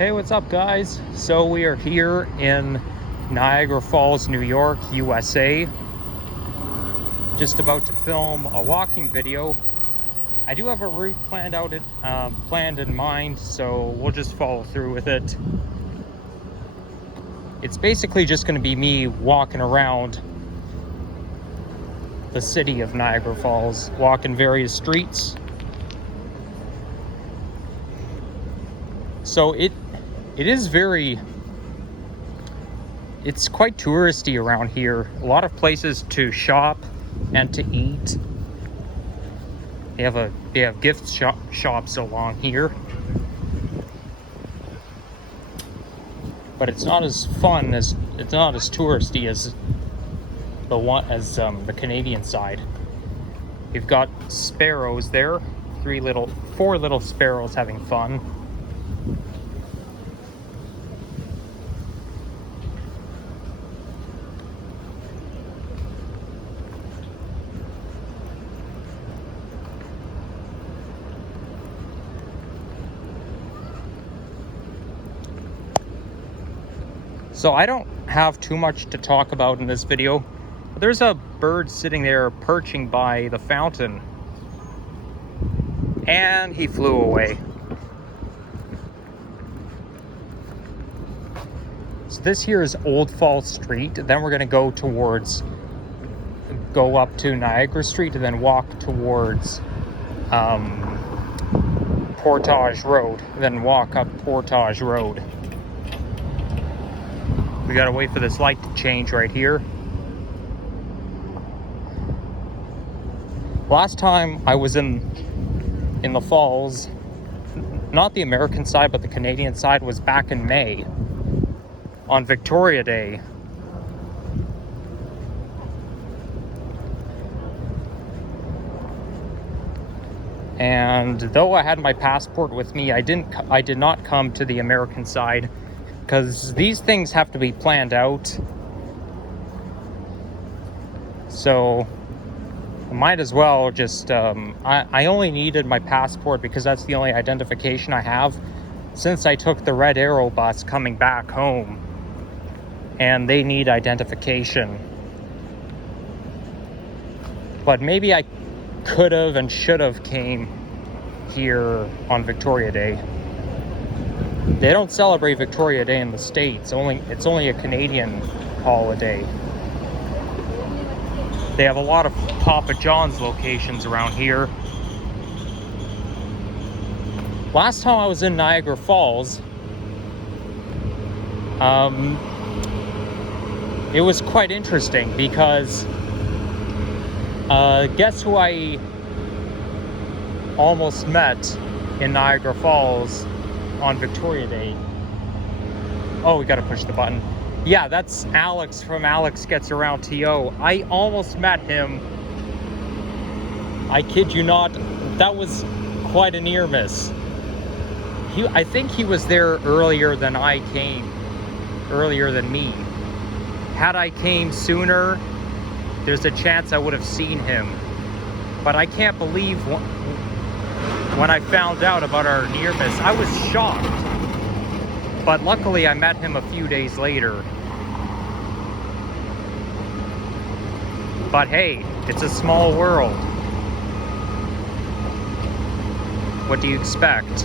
Hey, what's up, guys? So we are here in Niagara Falls, New York, USA. Just about to film a walking video. I do have a route planned in mind, so we'll just follow through with it. It's basically just going to be me walking around the city of Niagara Falls, walking various streets. So it's quite touristy around here. A lot of places to shop and to eat. They have gift shops along here, but it's not as touristy as the Canadian side. You've got sparrows there, four little sparrows having fun. So I don't have too much to talk about in this video. There's a bird sitting there perching by the fountain, and he flew away. So this here is Old Falls Street. Then we're gonna go up to Niagara Street and then walk towards Portage Road, then walk up Portage Road. We gotta wait for this light to change right here. Last time I was in the falls, not the American side, but the Canadian side, was back in May on Victoria Day. And though I had my passport with me, I did not come to the American side, because these things have to be planned out. So I might as well just I only needed my passport because that's the only identification I have, since I took the Red Arrow bus coming back home, and they need identification. But maybe I could have and should have came here on Victoria Day. They don't celebrate Victoria Day in the States. It's only a Canadian holiday. They have a lot of Papa John's locations around here. Last time I was in Niagara Falls, it was quite interesting because guess who I almost met in Niagara Falls on Victoria Day? Oh, we gotta push the button. Yeah, that's Alex from Alex Gets Around TO. I almost met him. I kid you not. That was quite a near miss. I think he was there earlier than I came. Earlier than me. Had I came sooner, there's a chance I would have seen him. But I can't believe when I found out about our near miss, I was shocked. But luckily I met him a few days later. But hey, it's a small world. What do you expect?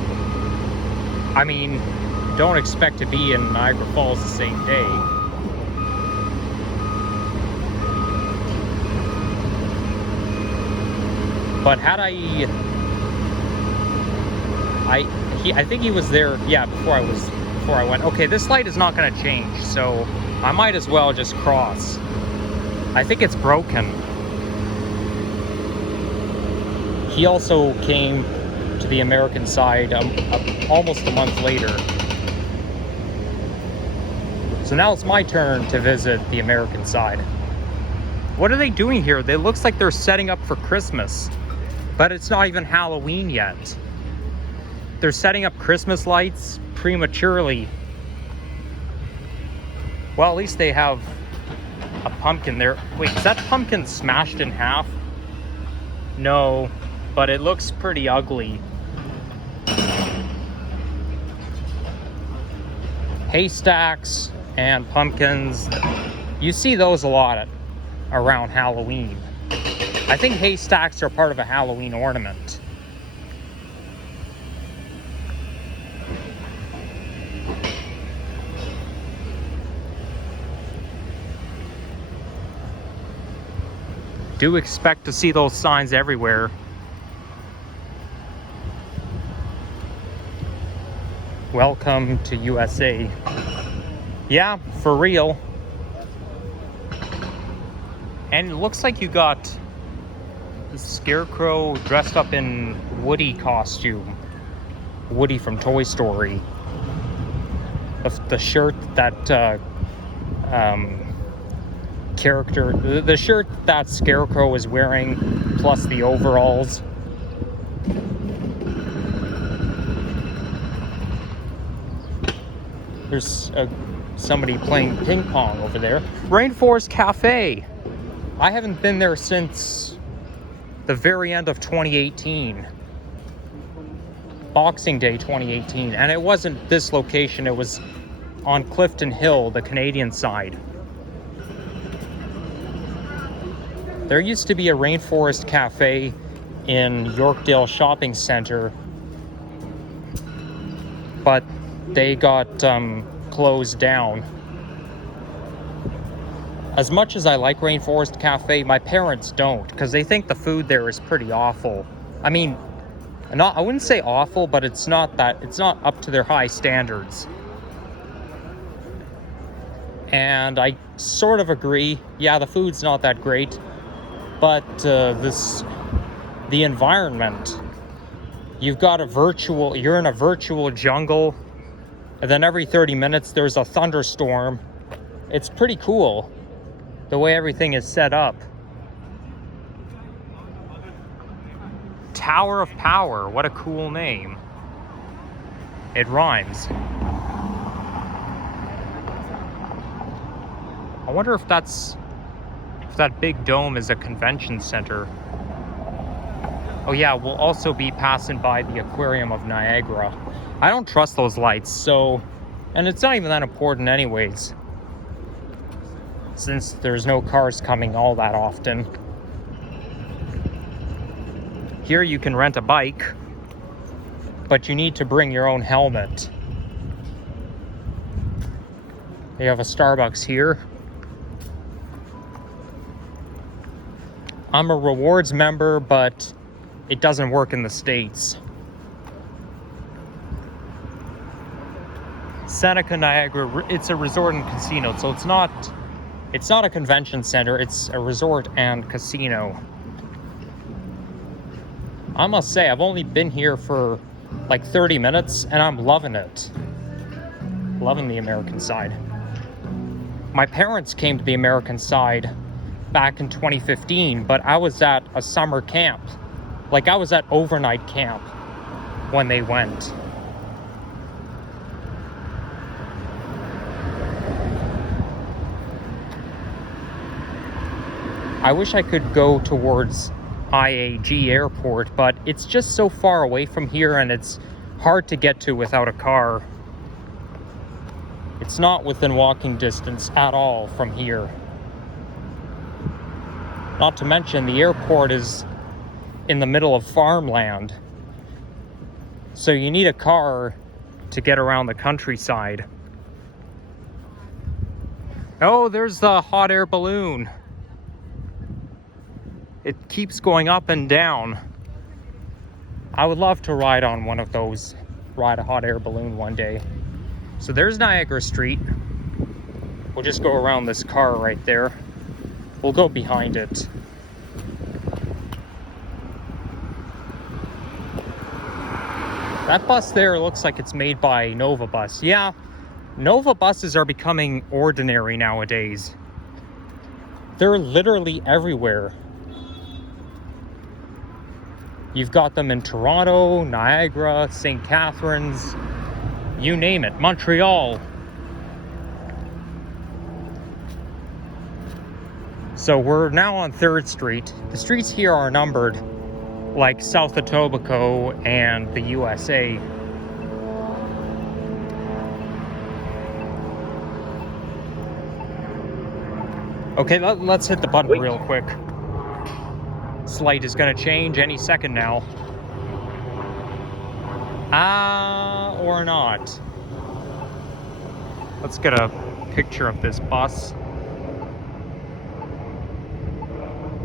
I mean, don't expect to be in Niagara Falls the same day. But had I think he was there, yeah, before I went. Okay, this light is not gonna change, so I might as well just cross. I think it's broken. He also came to the American side almost a month later. So now it's my turn to visit the American side. What are they doing here? It looks like they're setting up for Christmas, but it's not even Halloween yet. They're setting up Christmas lights prematurely. Well, at least they have a pumpkin there. Wait, is that pumpkin smashed in half? No, but it looks pretty ugly. haystacks and pumpkins. You see those a lot around Halloween. I think haystacks are part of a Halloween ornament. Do expect to see those signs everywhere. Welcome to USA. Yeah, for real. And it looks like you got the Scarecrow dressed up in Woody costume. Woody from Toy Story. The shirt that character, the shirt that Scarecrow is wearing, plus the overalls. There's somebody playing ping pong over there. Rainforest Cafe. I haven't been there since the very end of 2018. Boxing Day 2018. And it wasn't this location, it was on Clifton Hill, the Canadian side. There used to be a Rainforest Cafe in Yorkdale Shopping Center, but they got closed down. As much as I like Rainforest Cafe, my parents don't, because they think the food there is pretty awful. I mean, I wouldn't say awful, but it's not up to their high standards. And I sort of agree. Yeah, the food's not that great, but the environment. You're in a virtual jungle, and then every 30 minutes there's a thunderstorm. It's pretty cool, the way everything is set up. Tower of Power, what a cool name. It rhymes. I wonder if that big dome is a convention center. Oh yeah, we'll also be passing by the Aquarium of Niagara. I don't trust those lights, and it's not even that important anyways, since there's no cars coming all that often. Here you can rent a bike, but you need to bring your own helmet. They have a Starbucks here. I'm a rewards member, but it doesn't work in the States. Seneca Niagara, it's a resort and casino, so it's not a convention center, it's a resort and casino. I must say, I've only been here for like 30 minutes, and I'm loving it. Loving the American side. My parents came to the American side back in 2015, but I was at a summer camp. Like, I was at overnight camp when they went. I wish I could go towards IAG Airport, but it's just so far away from here, and it's hard to get to without a car. It's not within walking distance at all from here. Not to mention, the airport is in the middle of farmland, so you need a car to get around the countryside. Oh, there's the hot air balloon. It keeps going up and down. I would love to ride on one of those, ride a hot air balloon one day. So there's Niagara Street. We'll just go around this car right there. We'll go behind it. That bus there looks like it's made by Nova Bus. Yeah, Nova buses are becoming ordinary nowadays. They're literally everywhere. You've got them in Toronto, Niagara, St. Catharines, you name it, Montreal. So we're now on 3rd Street. The streets here are numbered, like South Etobicoke and the USA. Okay, let's hit the button real quick. This light is gonna change any second now. Or not. Let's get a picture of this bus.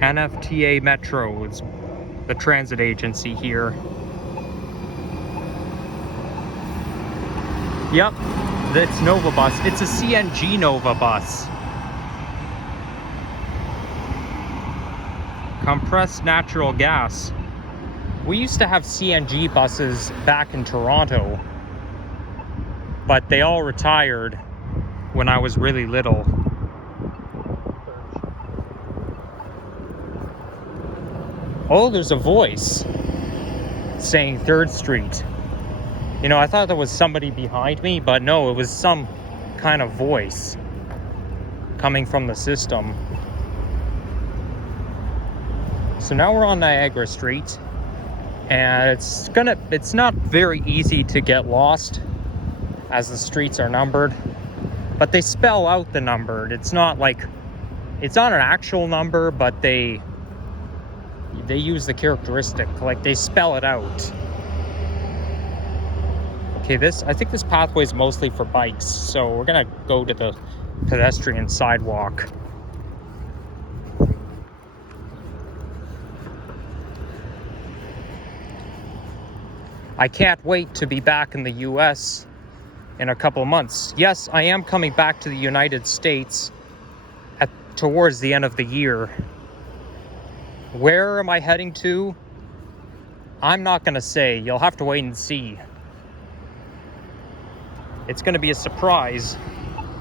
NFTA Metro is the transit agency here. Yep, that's Nova Bus. It's a CNG Nova bus. Compressed natural gas. We used to have CNG buses back in Toronto, but they all retired when I was really little. Oh, there's a voice saying 3rd Street. You know, I thought there was somebody behind me, but no, it was some kind of voice coming from the system. So now we're on Niagara Street, and it's not very easy to get lost as the streets are numbered, but they spell out the numbered. It's not an actual number, but they use the characteristic, like they spell it out. Okay, I think this pathway is mostly for bikes, so we're gonna go to the pedestrian sidewalk. I can't wait to be back in the US in a couple of months. Yes, I am coming back to the United States towards the end of the year. Where am I heading to? I'm not gonna say. You'll have to wait and see. It's gonna be a surprise.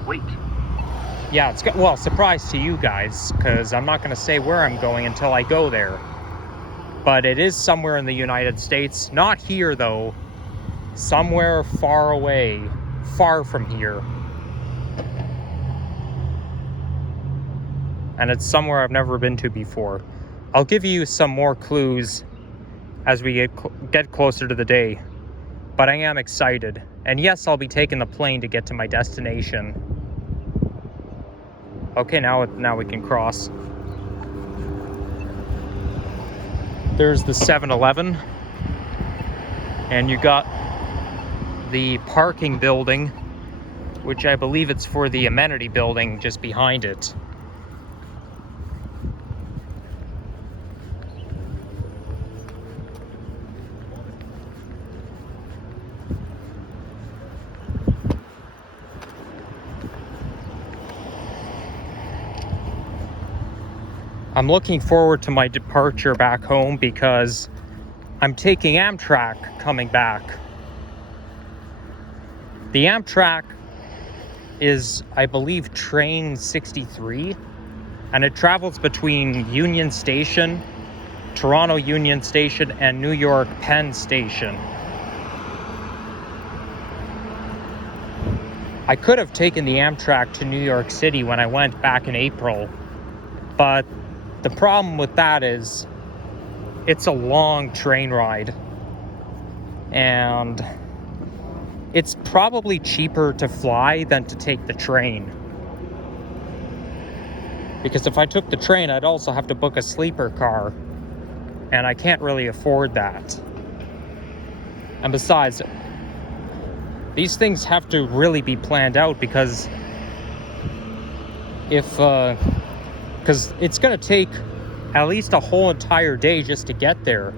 Wait. Yeah, surprise to you guys, because I'm not gonna say where I'm going until I go there. But it is somewhere in the United States. Not here, though. Somewhere far away. Far from here. And it's somewhere I've never been to before. I'll give you some more clues as we get closer to the day. But I am excited. And yes, I'll be taking the plane to get to my destination. Okay, now we can cross. There's the 7-Eleven. And you got the parking building, which I believe it's for the amenity building just behind it. I'm looking forward to my departure back home because I'm taking Amtrak coming back. The Amtrak is, I believe, train 63, and it travels between Union Station, Toronto Union Station, and New York Penn Station. I could have taken the Amtrak to New York City when I went back in April, but the problem with that is it's a long train ride, and it's probably cheaper to fly than to take the train. Because if I took the train, I'd also have to book a sleeper car, and I can't really afford that. And besides, these things have to really be planned out because because it's going to take at least a whole entire day just to get there.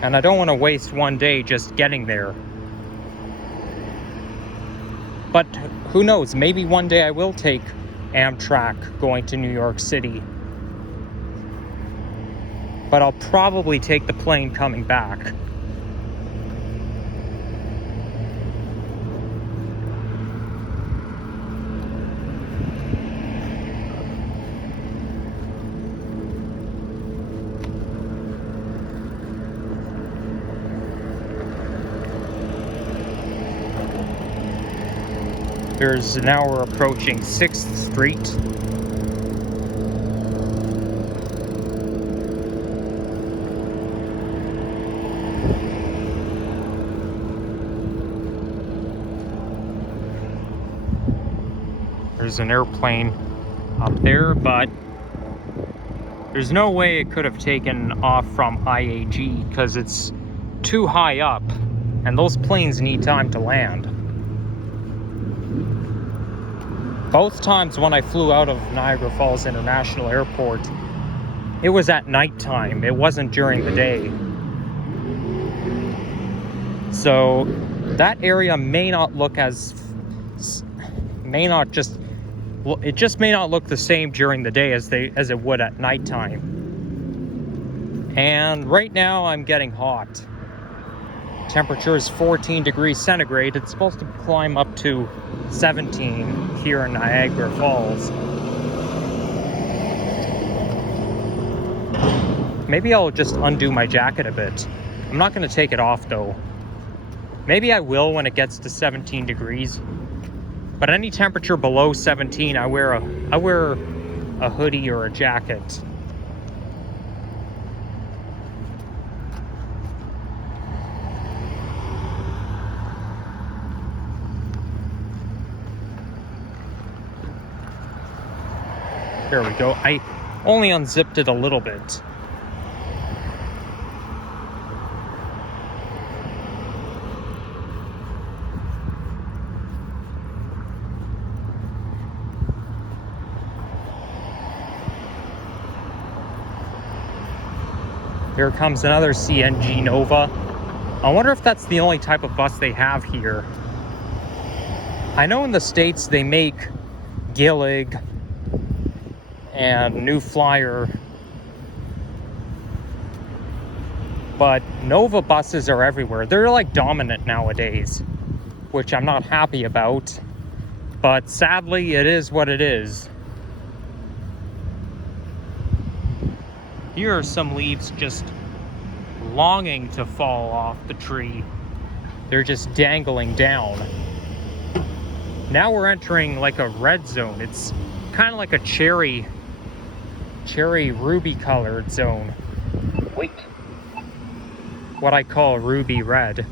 And I don't want to waste one day just getting there. But who knows, maybe one day I will take Amtrak going to New York City. But I'll probably take the plane coming back. Now we're approaching 6th Street. There's an airplane up there, but there's no way it could have taken off from IAG because it's too high up and those planes need time to land. Both times when I flew out of Niagara Falls International Airport, it was at nighttime. It wasn't during the day. So that area may not look as, it just may not look the same during the day as it would at nighttime. And right now I'm getting hot. Temperature is 14 degrees centigrade. It's supposed to climb up to 17 here in Niagara Falls. Maybe I'll just undo my jacket a bit. I'm not going to take it off though. Maybe I will when it gets to 17 degrees. But any temperature below 17, I wear a hoodie or a jacket. There we go. I only unzipped it a little bit. Here comes another CNG Nova. I wonder if that's the only type of bus they have here. I know in the States they make Gillig and New Flyer, but Nova buses are everywhere. They're like dominant nowadays, which I'm not happy about, but sadly it is what it is. Here are some leaves just longing to fall off the tree. They're just dangling down. Now we're entering like a red zone. It's kind of like a cherry ruby colored zone. Wait. What I call ruby red.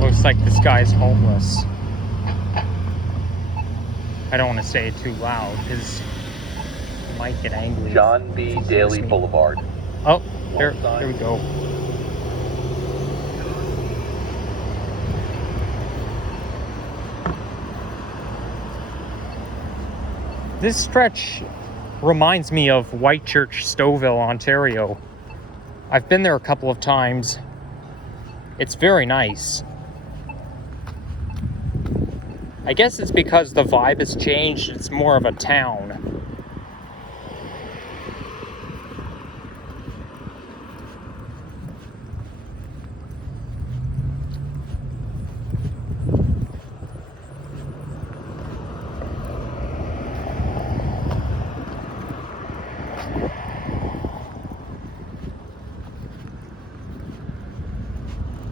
Looks like this guy's homeless. I don't want to say it too loud because he might get angry. John B. Daly Boulevard. Oh, there we go. This stretch reminds me of Whitechurch, Stouffville, Ontario. I've been there a couple of times. It's very nice. I guess it's because the vibe has changed. It's more of a town.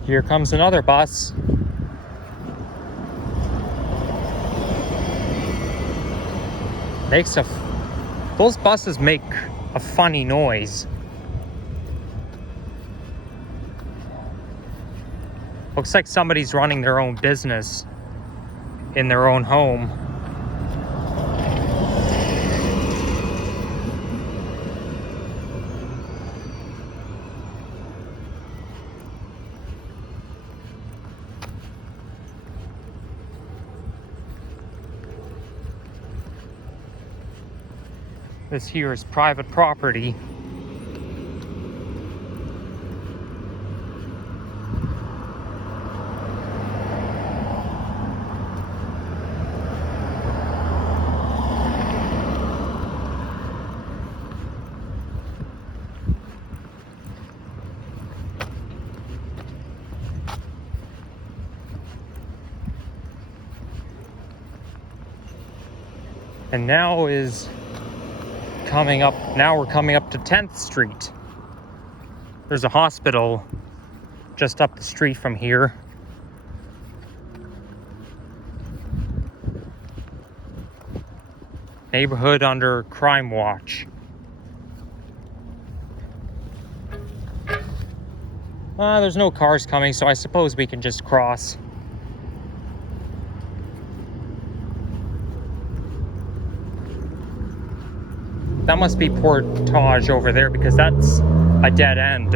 Here comes another bus. Those buses make a funny noise. Looks like somebody's running their own business in their own home. This here is private property. And now is coming up, now we're coming up to 10th Street. There's a hospital just up the street from here. Neighborhood under crime watch. There's no cars coming, so I suppose we can just cross. That must be Portage over there because that's a dead end.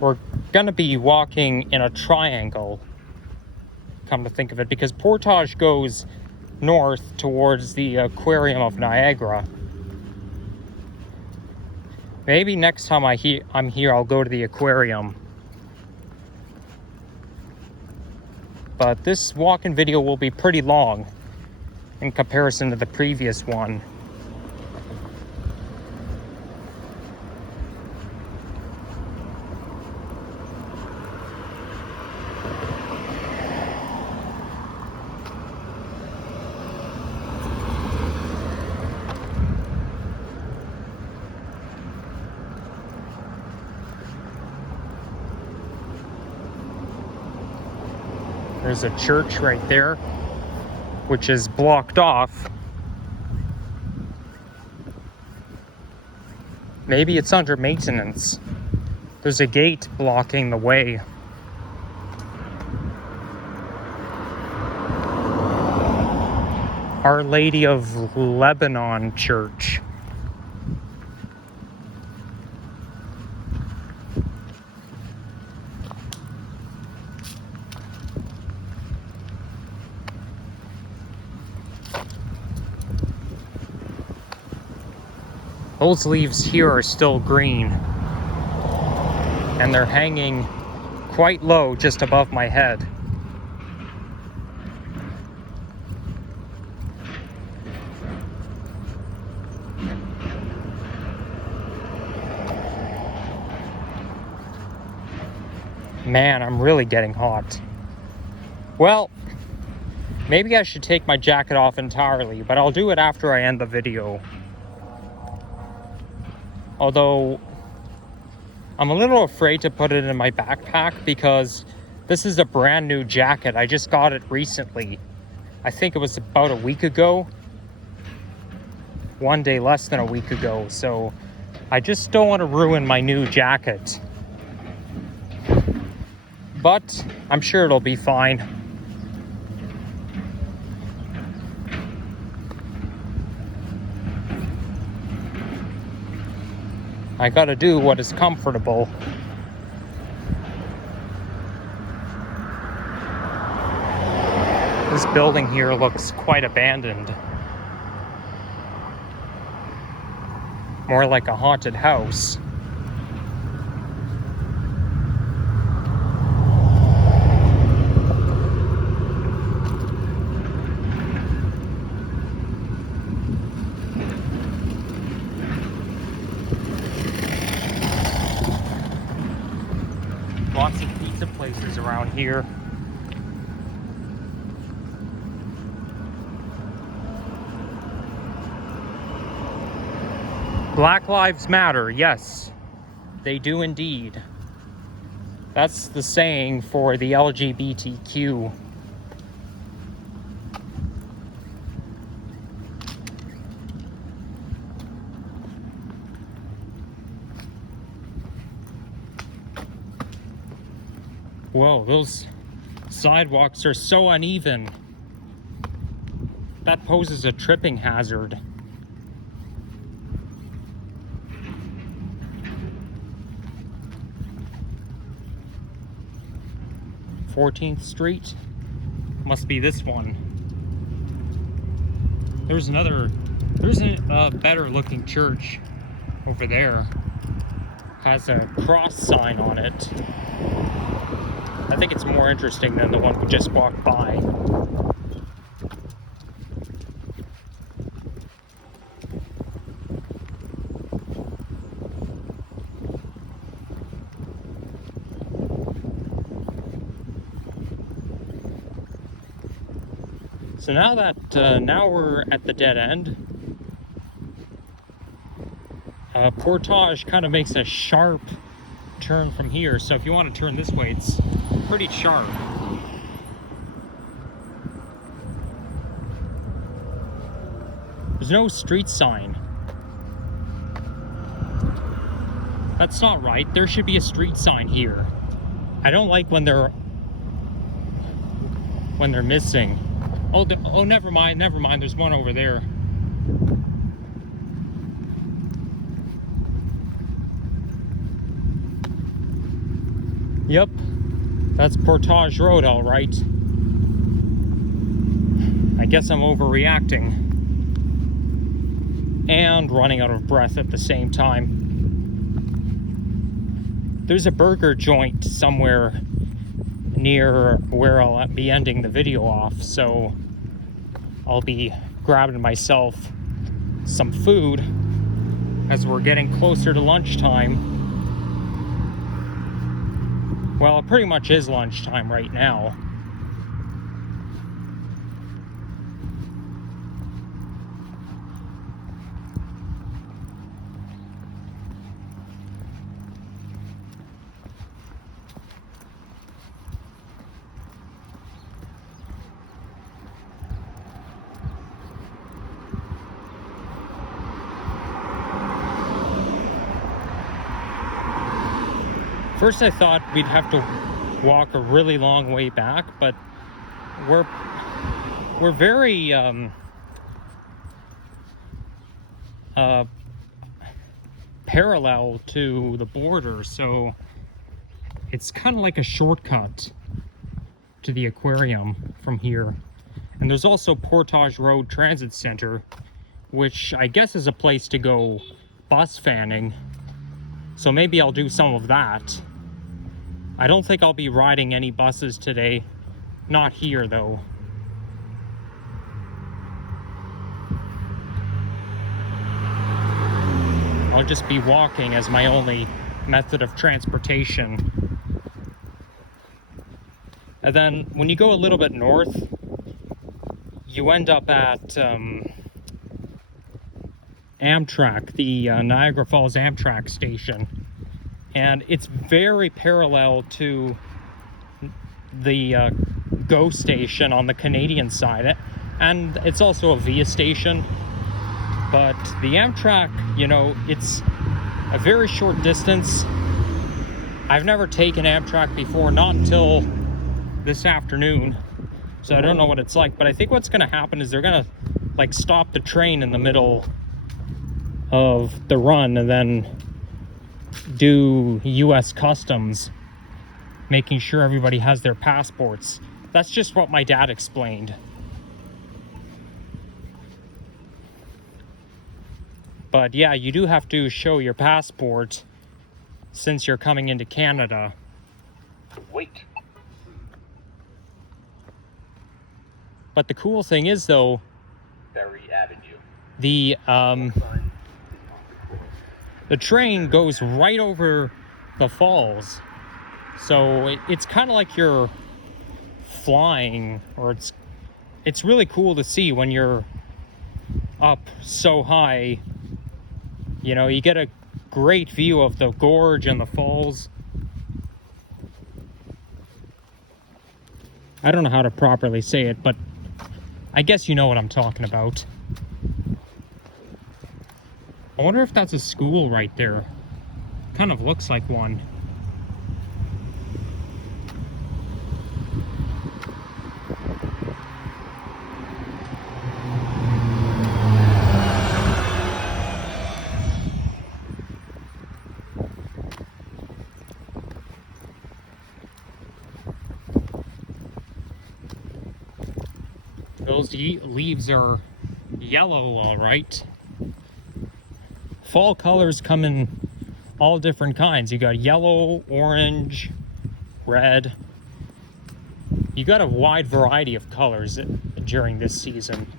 We're gonna be walking in a triangle, come to think of it, because Portage goes north towards the aquarium of Niagara. Maybe next time I'm here, I'll go to the aquarium. But this walk-in video will be pretty long in comparison to the previous one. There's a church right there, which is blocked off. Maybe it's under maintenance. There's a gate blocking the way. Our Lady of Lebanon Church. Those leaves here are still green, and they're hanging quite low just above my head. Man, I'm really getting hot. Well, maybe I should take my jacket off entirely, but I'll do it after I end the video. Although, I'm a little afraid to put it in my backpack because this is a brand new jacket. I just got it recently. I think it was about a week ago. One day less than a week ago. So, I just don't want to ruin my new jacket. But, I'm sure it'll be fine. I gotta do what is comfortable. This building here looks quite abandoned. More like a haunted house. Lots of pizza places around here. Black Lives Matter, yes, they do indeed. That's the saying for the LGBTQ. Whoa, those sidewalks are so uneven. That poses a tripping hazard. "14th Street? Must be this one. There's a better looking church over there. Has a cross sign on it. I think it's more interesting than the one we just walked by. So now that now we're at the dead end, Portage kind of makes a sharp turn from here. So if you want to turn this way, it's pretty sharp. There's no street sign. That's not right. There should be a street sign here. I don't like when they're missing. Oh, oh, never mind, never mind. There's one over there. Yep, that's Portage Road, all right. I guess I'm overreacting and running out of breath at the same time. There's a burger joint somewhere near where I'll be ending the video off, so I'll be grabbing myself some food as we're getting closer to lunchtime. Well, it pretty much is lunchtime right now. First I thought we'd have to walk a really long way back, but we're very parallel to the border, so it's kind of like a shortcut to the aquarium from here. And there's also Portage Road Transit Center, which I guess is a place to go bus fanning, so maybe I'll do some of that. I don't think I'll be riding any buses today. Not here, though. I'll just be walking as my only method of transportation. And then when you go a little bit north, you end up at Amtrak, the Niagara Falls Amtrak station. And it's very parallel to the GO station on the Canadian side. And it's also a VIA station. But the Amtrak, you know, it's a very short distance. I've never taken Amtrak before, not until this afternoon. So I don't know what it's like. But I think what's going to happen is they're going to, like, stop the train in the middle of the run and then do US Customs, making sure everybody has their passports. That's just what my dad explained. But yeah, you do have to show your passport since you're coming into Canada. Wait. But the cool thing is, though, Ferry Avenue. The train goes right over the falls, so it's kind of like you're flying, or it's really cool to see when you're up so high. You know, you get a great view of the gorge and the falls. I don't know how to properly say it, but I guess you know what I'm talking about. I wonder if that's a school right there. Kind of looks like one. Those leaves are yellow, all right. Fall colors come in all different kinds. You got yellow, orange, red. You got a wide variety of colors during this season.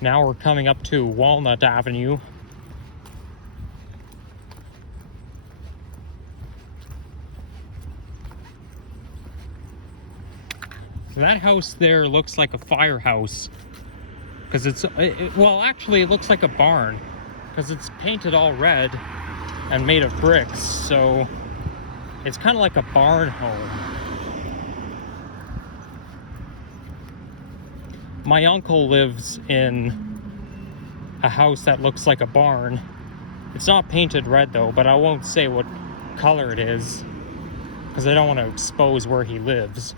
Now we're coming up to Walnut Avenue. So that house there looks like a firehouse, because well, actually it looks like a barn, because it's painted all red and made of bricks, so it's kind of like a barn home. My uncle lives in a house that looks like a barn. It's not painted red though, but I won't say what color it is, because I don't want to expose where he lives.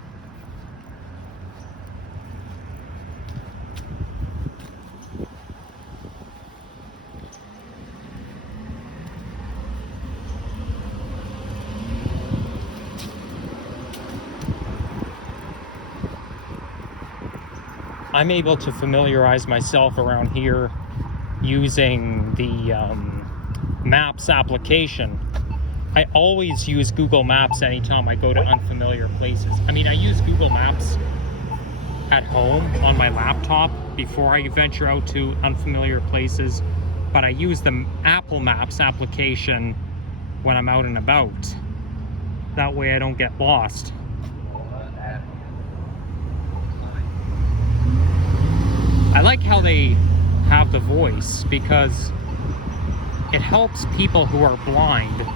I'm able to familiarize myself around here using the Maps application. I always use Google Maps anytime I go to unfamiliar places. I mean, I use Google Maps at home on my laptop before I venture out to unfamiliar places, but I use the Apple Maps application when I'm out and about. That way I don't get lost. I like how they have the voice, because it helps people who are blind.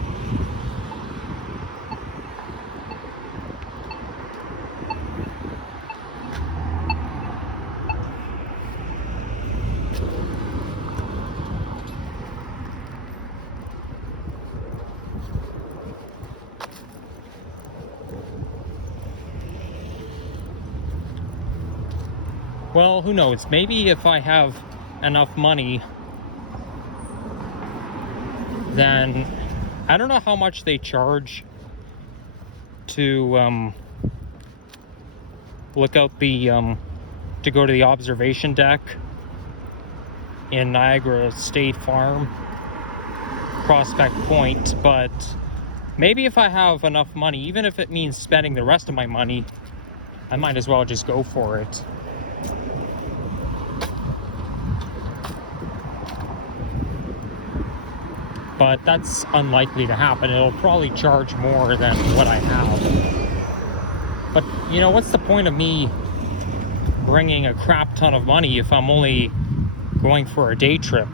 Well, who knows? Maybe if I have enough money, then I don't know how much they charge to look out the to go to the observation deck in Niagara State Farm, Prospect Point, but maybe if I have enough money, even if it means spending the rest of my money, I might as well just go for it. But that's unlikely to happen. It'll probably charge more than what I have. But, you know, what's the point of me bringing a crap ton of money if I'm only going for a day trip?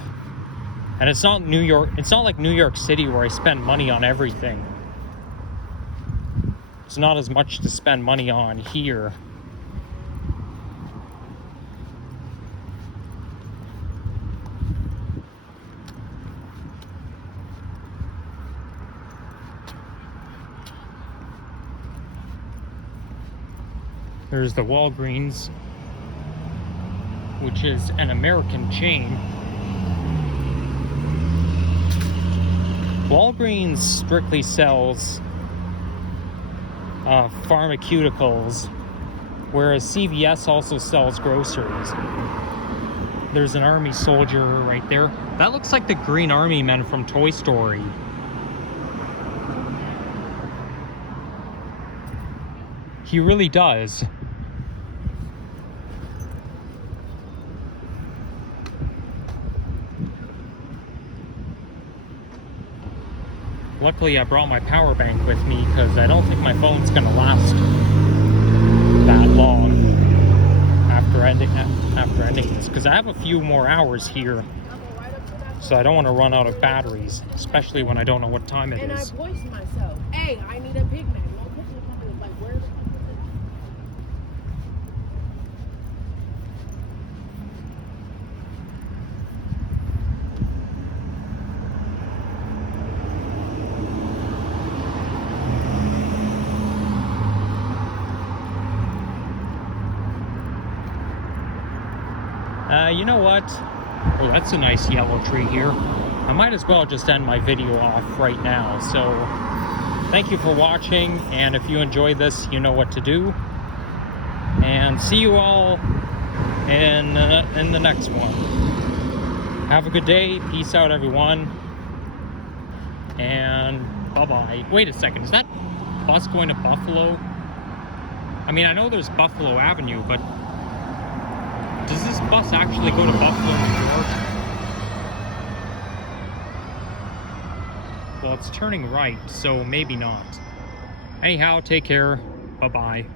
And it's not New York. It's not like New York City where I spend money on everything. It's not as much to spend money on here. There's the Walgreens, which is an American chain. Walgreens strictly sells pharmaceuticals, whereas CVS also sells groceries. There's an army soldier right there. That looks like the Green Army men from Toy Story. He really does. Luckily, I brought my power bank with me, because I don't think my phone's gonna last that long after ending this, because I have a few more hours here, so I don't want to run out of batteries, especially when I don't know what time it is. And I voiced myself, hey, I need a pig man. Well, picture somebody was like, where the fuck is it? You know what? Oh, that's a nice yellow tree here. I might as well just end my video off right now. So, thank you for watching, and if you enjoyed this, you know what to do. And see you all in the next one. Have a good day. Peace out, everyone. And bye-bye. Wait a second. Is that bus going to Buffalo? I mean, I know there's Buffalo Avenue, but Does this bus actually go to Buffalo, New York? Well, it's turning right, so maybe not. Anyhow, take care. Bye-bye.